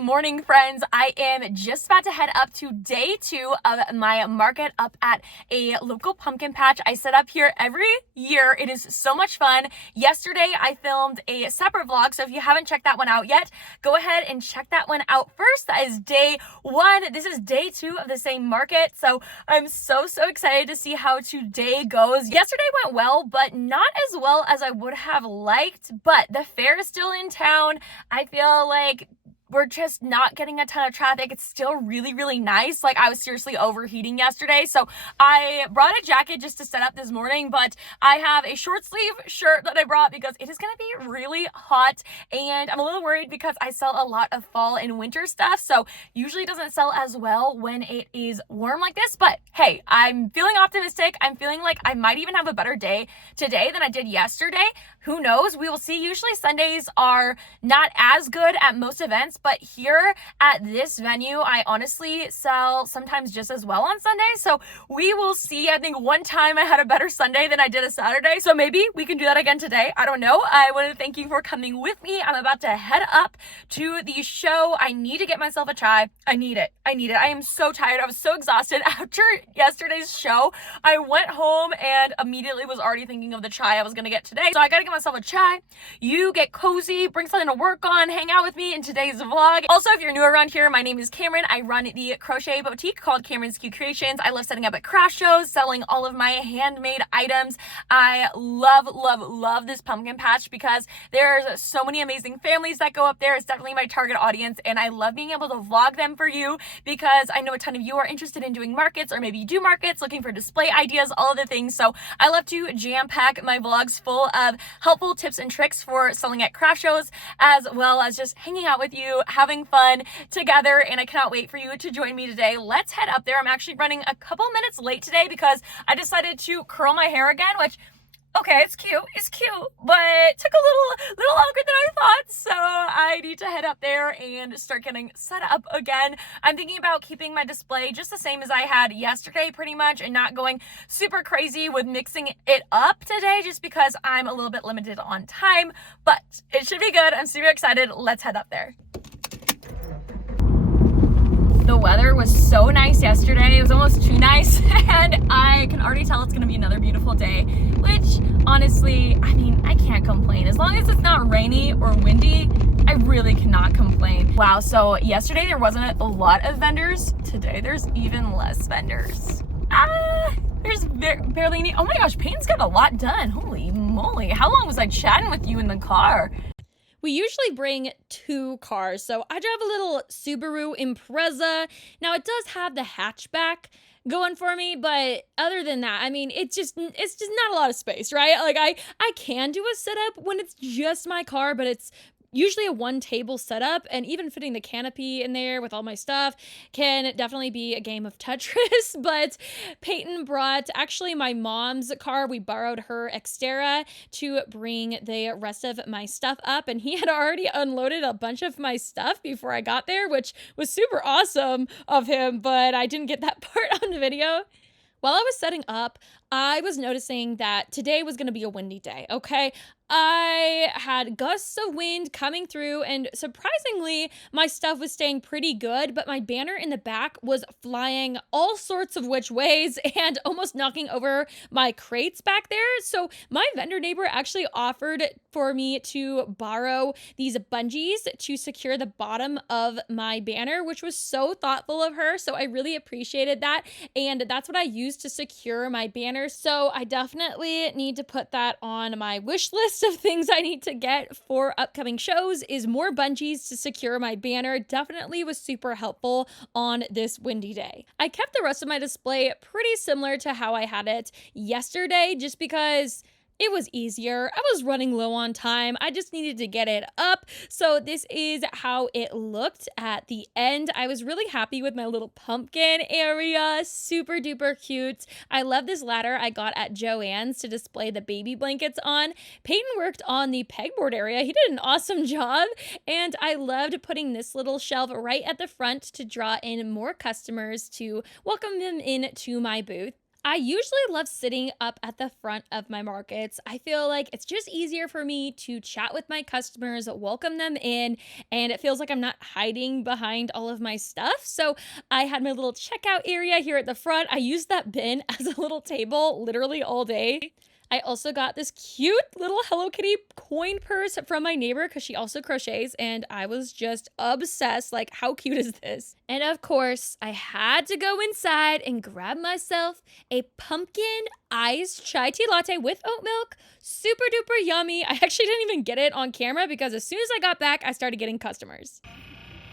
morning, friends. I am just about to head up to day 2 of my market up at a local pumpkin patch I set up here every year. It is so much fun. Yesterday, I filmed a separate vlog, so if you haven't checked that one out yet, go ahead and check that one out first. That is day 1. This is day 2 of the same market, so I'm so excited to see how today goes. Yesterday went well, but not as well as I would have liked, but the fair is still in town. I feel like we're just not getting a ton of traffic. It's still really nice. Like, I was seriously overheating yesterday, so I brought a jacket just to set up this morning, but I have a short sleeve shirt that I brought because it is going to be really hot, and I'm a little worried because I sell a lot of fall and winter stuff, so usually it doesn't sell as well when it is warm like this. But hey, I'm feeling optimistic. I'm feeling like I might even have a better day today than I did yesterday. Who knows? We will see. Usually Sundays are not as good at most events, but here at this venue, I honestly sell sometimes just as well on Sundays. So we will see. I think one time I had a better Sunday than I did a Saturday. So maybe we can do that again today. I don't know. I want to thank you for coming with me. I'm about to head up to the show. I need to get myself a chai. I need it. I am so tired. I was so exhausted after yesterday's show. I went home and immediately was already thinking of the chai I was going to get today. So I got to get myself a chai. You get cozy, bring something to work on, hang out with me in today's vlog. Also, if you're new around here, my name is Camryn. I run the crochet boutique called Camryn's Cute Creations. I love setting up at craft shows, selling all of my handmade items. I love this pumpkin patch because there's so many amazing families that go up there. It's definitely my target audience, and I love being able to vlog them for you because I know a ton of you are interested in doing markets, or maybe you do markets, looking for display ideas, all of the things. So I love to jam pack my vlogs full of helpful tips and tricks for selling at craft shows, as well as just hanging out with you, having fun together, and I cannot wait for you to join me today. Let's head up there. I'm actually running a couple minutes late today because I decided to curl my hair again, which, okay, it's cute, but it took a little longer than I thought, so I need to head up there and start getting set up again. I'm thinking about keeping my display just the same as I had yesterday pretty much, and not going super crazy with mixing it up today just because I'm a little bit limited on time, but it should be good. I'm super excited. Let's head up there. The weather was so nice yesterday. It was almost too nice, and I can already tell it's gonna be another beautiful day, which honestly, I mean, I can't complain. As long as it's not rainy or windy, I really cannot complain. Wow, so yesterday there wasn't a lot of vendors. Today there's even less vendors. There's barely any. Oh my gosh, Peyton's got a lot done. Holy moly. How long was I chatting with you in the car? We usually bring 2 cars, so I drive a little Subaru Impreza. Now, it does have the hatchback going for me, but other than that, I mean, it's just not a lot of space, right? Like, I can do a setup when it's just my car, but it's usually a 1-table setup, and even fitting the canopy in there with all my stuff can definitely be a game of Tetris. But Peyton brought actually my mom's car. We borrowed her Xterra to bring the rest of my stuff up, and he had already unloaded a bunch of my stuff before I got there, which was super awesome of him, but I didn't get that part on the video. While I was setting up, I was noticing that today was going to be a windy day, okay? I had gusts of wind coming through, and surprisingly, my stuff was staying pretty good, but my banner in the back was flying all sorts of which ways and almost knocking over my crates back there. So my vendor neighbor actually offered for me to borrow these bungees to secure the bottom of my banner, which was so thoughtful of her. So I really appreciated that, and that's what I used to secure my banner. So I definitely need to put that on my wish list of things I need to get for upcoming shows, is more bungees to secure my banner. Definitely was super helpful on this windy day. I kept the rest of my display pretty similar to how I had it yesterday, just because it was easier. I was running low on time. I just needed to get it up. So this is how it looked at the end. I was really happy with my little pumpkin area. Super duper cute. I love this ladder I got at Joann's to display the baby blankets on. Peyton worked on the pegboard area. He did an awesome job. And I loved putting this little shelf right at the front to draw in more customers to welcome them into my booth. I usually love sitting up at the front of my markets. I feel like it's just easier for me to chat with my customers, welcome them in, and it feels like I'm not hiding behind all of my stuff. So I had my little checkout area here at the front. I used that bin as a little table literally all day. I also got this cute little Hello Kitty coin purse from my neighbor because she also crochets, and I was just obsessed. Like, how cute is this? And of course, I had to go inside and grab myself a pumpkin iced chai tea latte with oat milk. Super duper yummy. I actually didn't even get it on camera because as soon as I got back, I started getting customers.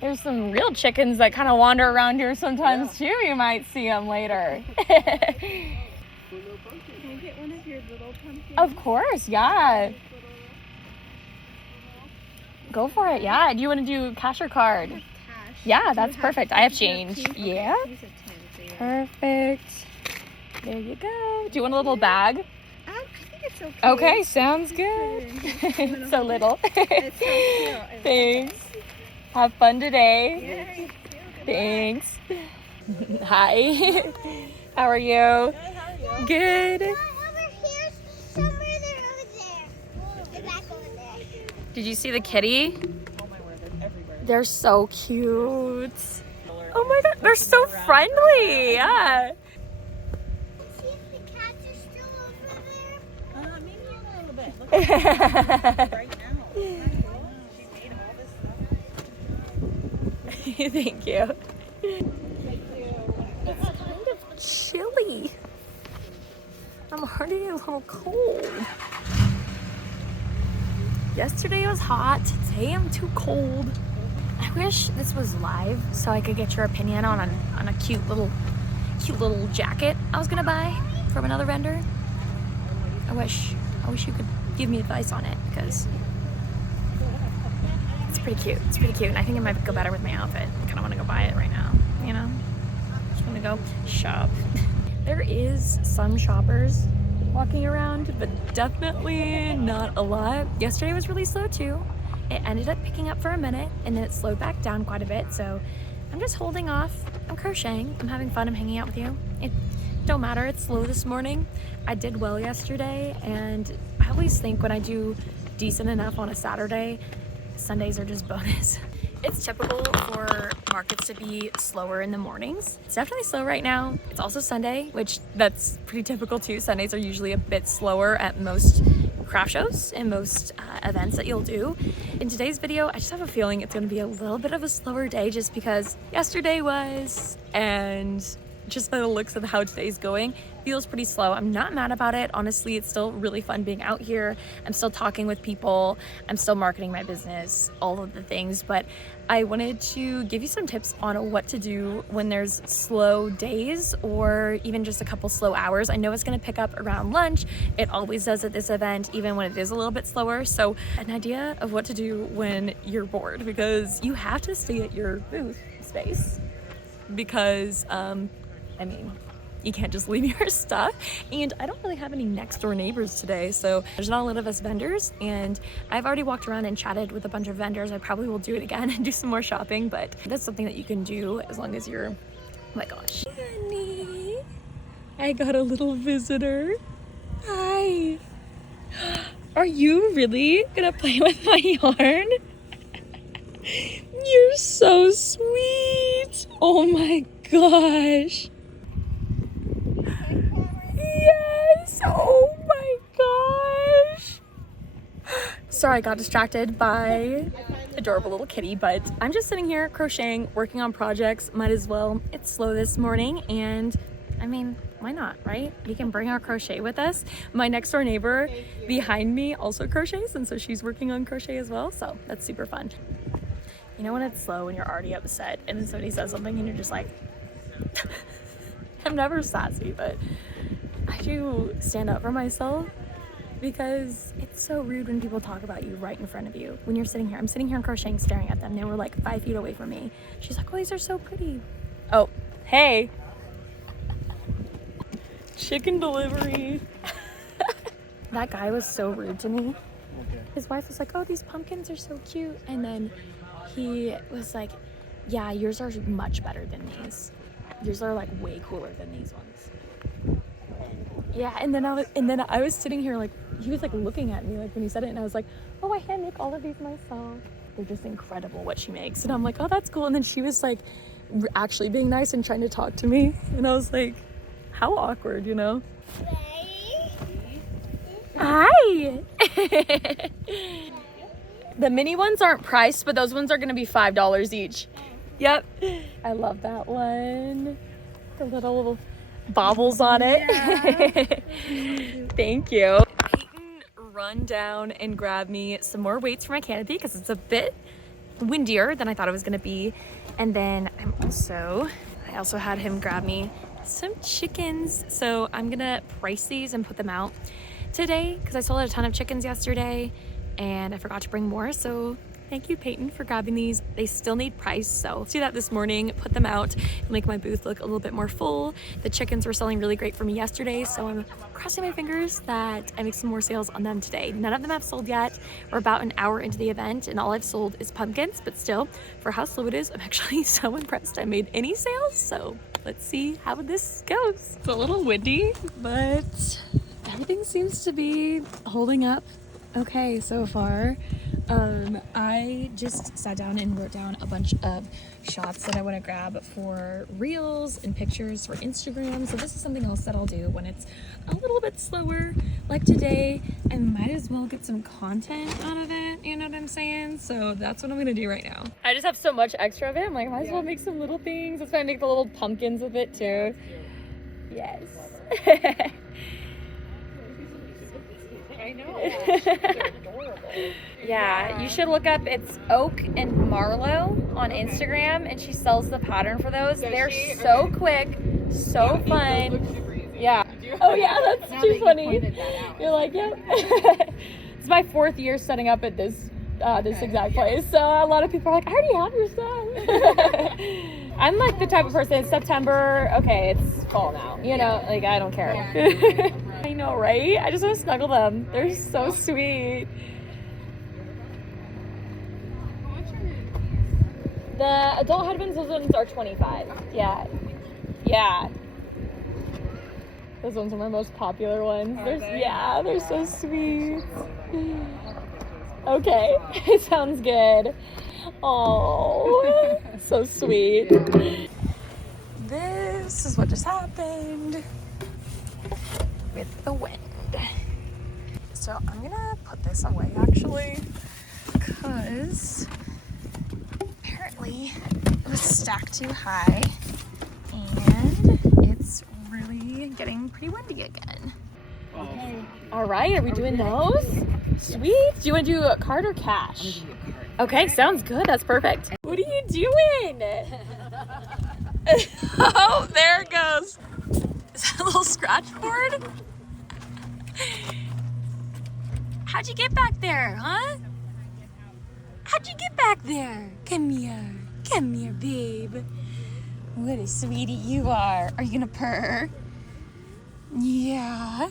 There's some real chickens that kind of wander around here sometimes too. You might see them later. Can I get one of your little pumpkins? Of course, yeah. Go for it, yeah. Do you want to do cash or card? Cash. Yeah, that's perfect. I have change. Okay, Yeah. here's a 10 for you. Perfect. There you go. Do you want a little bag? I think it's okay. Okay, sounds good. So little. It's so cute. I love Thanks. Have fun today. it. Yeah, Thanks. Hi. How are you? Good. Over here, somewhere they're over there. They're back over there. Did you see the kitty? Oh my word, they're everywhere. They're so cute. Oh my god, they're so friendly. Yeah. See if the cats are still over there. Maybe a little bit. Look at right now. She made all this stuff. Thank you. It's kind of chilly. I'm already a little cold. Yesterday was hot. Today I'm too cold. I wish this was live so I could get your opinion on a cute little jacket I was gonna buy from another vendor. I wish you could give me advice on it because it's pretty cute. It's pretty cute, and I think it might go better with my outfit. I kind of want to go buy it right now. You know, just want to go shop. There is some shoppers walking around, but definitely not a lot. Yesterday was really slow too. It ended up picking up for a minute and then it slowed back down quite a bit. So I'm just holding off. I'm crocheting. I'm having fun. I'm hanging out with you. It don't matter. It's slow this morning. I did well yesterday, and I always think when I do decent enough on a Saturday, Sundays are just bonus. It's typical for markets to be slower in the mornings. It's definitely slow right now. It's also Sunday, which that's pretty typical too. Sundays are usually a bit slower at most craft shows and most events that you'll do. In today's video, I just have a feeling it's gonna be a little bit of a slower day just because yesterday was, and just by the looks of how today's going, feels pretty slow. I'm not mad about it. Honestly, it's still really fun being out here. I'm still talking with people. I'm still marketing my business, all of the things, but I wanted to give you some tips on what to do when there's slow days or even just a couple slow hours. I know it's gonna pick up around lunch. It always does at this event, even when it is a little bit slower. So an idea of what to do when you're bored, because you have to stay at your booth space because, I mean, you can't just leave your stuff. And I don't really have any next door neighbors today, so there's not a lot of us vendors, and I've already walked around and chatted with a bunch of vendors. I probably will do it again and do some more shopping, but that's something that you can do as long as you're, oh my gosh. Honey, I got a little visitor. Hi. Are you really gonna play with my yarn? You're so sweet. Oh my gosh. Yes! Oh my gosh! Sorry, I got distracted by adorable little kitty, but I'm just sitting here crocheting, working on projects. Might as well. It's slow this morning, and I mean, why not, right? We can bring our crochet with us. My next door neighbor behind me also crochets, and so she's working on crochet as well, so that's super fun. You know when it's slow and you're already upset, and then somebody says something and you're just like, I'm never sassy, but I do stand up for myself because it's so rude when people talk about you right in front of you. When you're sitting here, I'm sitting here crocheting, staring at them. They were like 5 feet away from me. She's like, oh, these are so pretty. Oh, hey. Chicken delivery. That guy was so rude to me. His wife was like, oh, these pumpkins are so cute. And then he was like, yeah, yours are much better than these. Yours are like way cooler than these ones. Yeah, and then I was sitting here like, he was like looking at me like when he said it, and I was like, oh, I hand make all of these myself. They're just incredible what she makes. And I'm like, oh, that's cool. And then she was like actually being nice and trying to talk to me. And I was like, how awkward, you know? Hi. The mini ones aren't priced, but those ones are gonna be $5 each. Yep. I love that one. The little baubles on it. Yeah. Thank you. Peyton run down and grab me some more weights for my canopy because it's a bit windier than I thought it was gonna be. And then I also had him grab me some chickens. So I'm gonna price these and put them out today because I sold a ton of chickens yesterday and I forgot to bring more. So thank you, Peyton, for grabbing these. They still need price, so let's do that this morning, put them out, and make my booth look a little bit more full. The chickens were selling really great for me yesterday, so I'm crossing my fingers that I make some more sales on them today. None of them have sold yet. We're about an hour into the event, and all I've sold is pumpkins, but still, for how slow it is, I'm actually so impressed I made any sales, so let's see how this goes. It's a little windy, but everything seems to be holding up okay so far. I just sat down and wrote down a bunch of shots that I want to grab for reels and pictures for Instagram. So this is something else that I'll do when it's a little bit slower, like today. I might as well get some content out of it, you know what I'm saying? So that's what I'm gonna do right now. I just have so much extra of it. I'm like, might as well make some little things. That's why I make the little pumpkins with it too. Yes. I know. Yeah, you should look up, it's Oak and Marlowe on Instagram, and she sells the pattern for those. They're so quick, so fun. Yeah. Oh yeah, that's too funny. You're like, yeah. It's my 4th year setting up at this exact place, so a lot of people are like, I already have your stuff. I'm like the type of person, it's September, okay, it's fall now, you know, like I don't care. I know, right? I just want to snuggle them. They're so sweet. The adult headbands, those ones are $25. Yeah. Yeah. Those ones are my most popular ones. They're so sweet. Okay. It sounds good. Oh, so sweet. This is what just happened with the wind. So I'm gonna put this away actually, because apparently it was stacked too high and it's really getting pretty windy again. Okay. All right, are we doing those? Sweet. Do you want to do a card or cash? Okay, sounds good. That's perfect. What are you doing? Oh, there it goes. Is that a little scratch board? How'd you get back there, huh? How'd you get back there? Come here. Come here, babe. What a sweetie you are. Are you gonna purr? Yeah.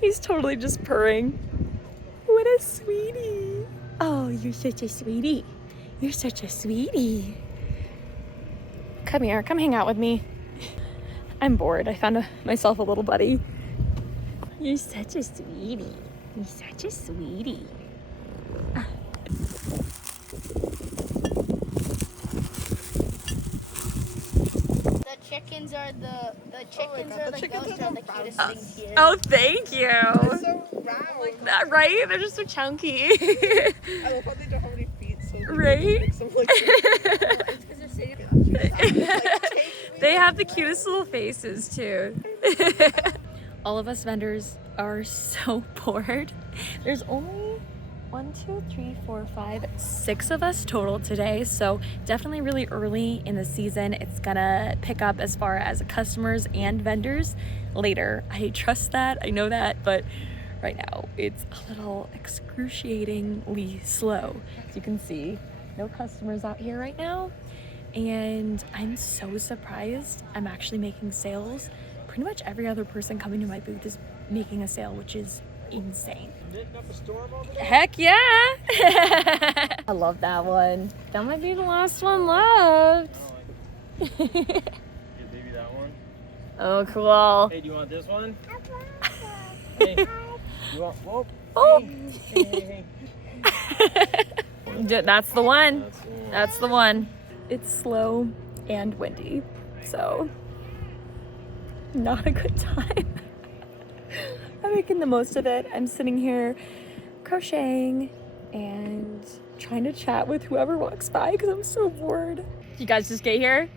He's totally just purring. What a sweetie. Oh, you're such a sweetie. You're such a sweetie. Come here, come hang out with me. I'm bored. I found myself a little buddy. You're such a sweetie. You're such a sweetie. The chickens are the ghosts are the cutest things here. Oh, thank you. They're so round. Like that, right? They're just so chunky. I love how they don't have any feet, so Right? Like, They have the cutest little faces too. All of us vendors are so bored. There's only 1, 2, 3, 4, 5, 6 of us total today, so definitely really early in the season. It's gonna pick up as far as customers and vendors later. I trust that, I know that, but right now it's a little excruciatingly slow. As you can see, no customers out here right now, and I'm so surprised I'm actually making sales. Pretty much every other person coming to my booth is making a sale, which is insane. Heck yeah. I love that one. That might be the last one left. Yeah, maybe that Oh, cool. Hey, do you want this one? Hey, you want, whoa. Oh. Hey. That's the one. That's the one. It's slow and windy, so not a good time. I'm making the most of it. I'm sitting here crocheting and trying to chat with whoever walks by because I'm so bored. You guys just get here?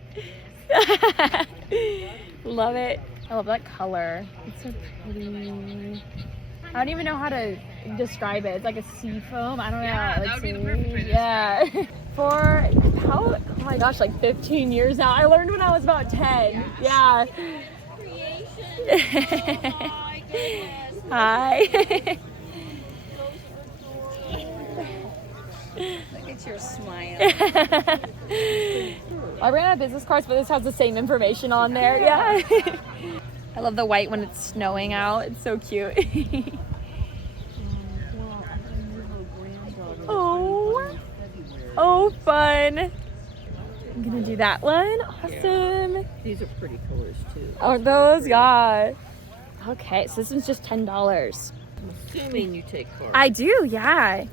Love it. I love that color. It's so pretty. I don't even know how to describe it. It's like a sea foam. I don't know. Yeah, that would be the perfect way to Yeah. For about, oh my gosh, like 15 years now. I learned when I was about 10. Yeah. My goodness. Hi. Look at your smile. I ran out of business cards, but this has the same information on there. Yeah. I love the white when it's snowing out. It's so cute. Oh, fun. I'm gonna do that one. Awesome. These are pretty colors too. Aren't those? Yeah. Okay, so this one's just $10. I'm assuming you take cards. I do, yeah.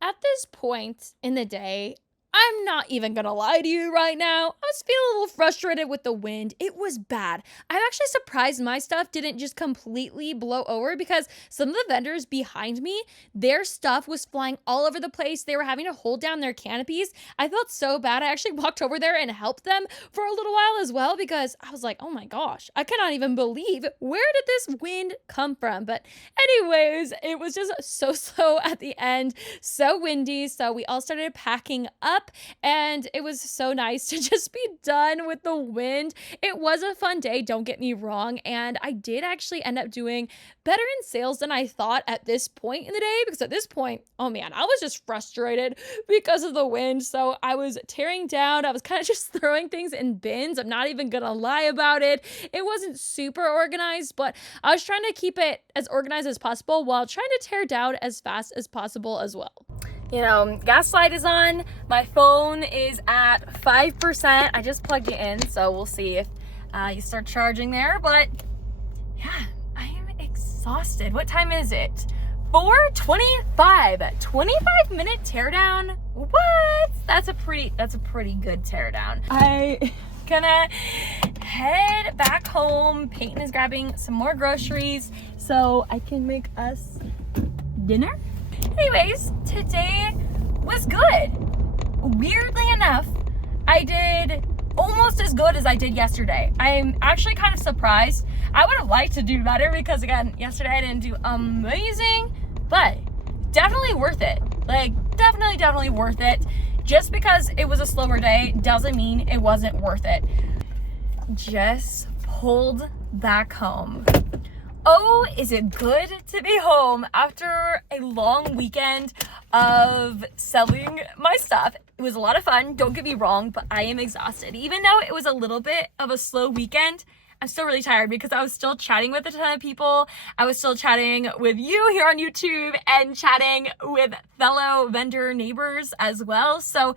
At this point in the day, I'm not even gonna lie to you right now. I was feeling a little frustrated with the wind. It was bad. I'm actually surprised my stuff didn't just completely blow over because some of the vendors behind me, their stuff was flying all over the place. They were having to hold down their canopies. I felt so bad. I actually walked over there and helped them for a little while as well because I was like, oh my gosh, I cannot even believe where did this wind come from? But anyways, it was just so slow at the end, so windy. So we all started packing up. And it was so nice to just be done with the wind. It was a fun day, don't get me wrong, and I did actually end up doing better in sales than I thought at this point in the day, because at this point, oh man, I was just frustrated because of the wind. So I was tearing down, I was kind of just throwing things in bins. I'm not even gonna lie about it. It wasn't super organized, but I was trying to keep it as organized as possible while trying to tear down as fast as possible as well. You know, gas light is on. My phone is at 5%. I just plugged it in, so we'll see if you start charging there. But yeah, I am exhausted. What time is it? 4:25. 25-minute teardown. What? That's a pretty good teardown. I gonna head back home. Peyton is grabbing some more groceries so I can make us dinner. Anyways, today was good. Weirdly enough, I did almost as good as I did yesterday. I'm actually kind of surprised. I would have liked to do better because, again, yesterday I didn't do amazing, but definitely worth it. Like, definitely worth it. Just because it was a slower day doesn't mean it wasn't worth it. Just pulled back home. Oh, is it good to be home after a long weekend of selling my stuff. It was a lot of fun, don't get me wrong, but I am exhausted. Even though it was a little bit of a slow weekend, I'm still really tired because I was still chatting with a ton of people. I was still chatting with you here on YouTube and chatting with fellow vendor neighbors as well. So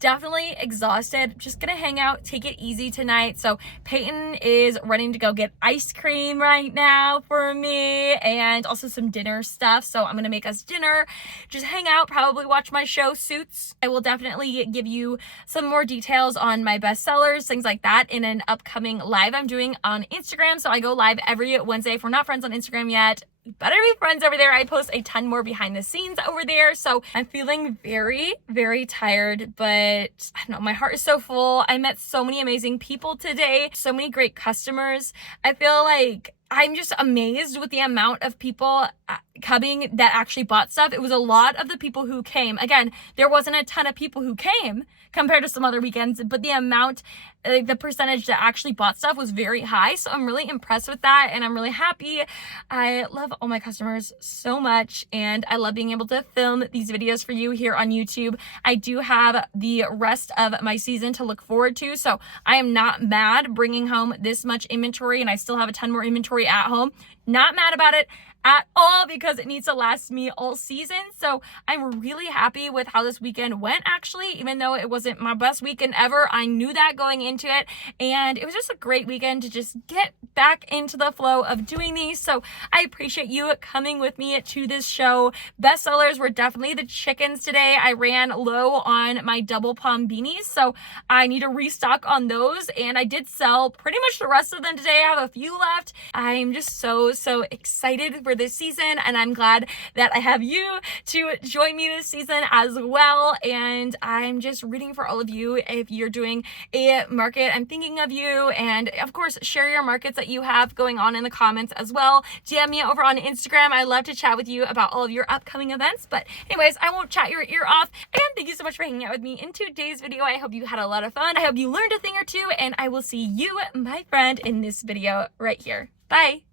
definitely exhausted. Just gonna hang out, take it easy tonight. So Peyton is running to go get ice cream right now for me and also some dinner stuff. So I'm gonna make us dinner, just hang out, probably watch my show Suits. I will definitely give you some more details on my bestsellers, things like that in an upcoming live I'm doing on Instagram. So I go live every Wednesday. If we're not friends on Instagram yet, you better be friends over there. I post a ton more behind the scenes over there. So I'm feeling very, very tired, but I don't know, my heart is so full. I met so many amazing people today, so many great customers. I feel like I'm just amazed with the amount of people coming that actually bought stuff. It was a lot of the people who came. Again, there wasn't a ton of people who came compared to some other weekends, but the amount, the percentage that actually bought stuff was very high. So I'm really impressed with that and I'm really happy. I love all my customers so much and I love being able to film these videos for you here on YouTube. I do have the rest of my season to look forward to, so I am not mad bringing home this much inventory and I still have a ton more inventory at home. Not mad about it at all because it needs to last me all season. So I'm really happy with how this weekend went, actually, even though it wasn't my best weekend ever. I knew that going into it, and it was just a great weekend to just get back into the flow of doing these. So I appreciate you coming with me to this show. Bestsellers were definitely the chickens today. I ran low on my double palm beanies, so I need to restock on those, and I did sell pretty much the rest of them today. I have a few left. I'm just so excited for this season, and I'm glad that I have you to join me this season as well. And I'm just rooting for all of you. If you're doing a market, I'm thinking of you. And of course, share your markets that you have going on in the comments as well. DM me over on Instagram. I love to chat with you about all of your upcoming events. But anyways, I won't chat your ear off. And thank you so much for hanging out with me in today's video. I hope you had a lot of fun. I hope you learned a thing or two, and I will see you, my friend, in this video right here. Bye.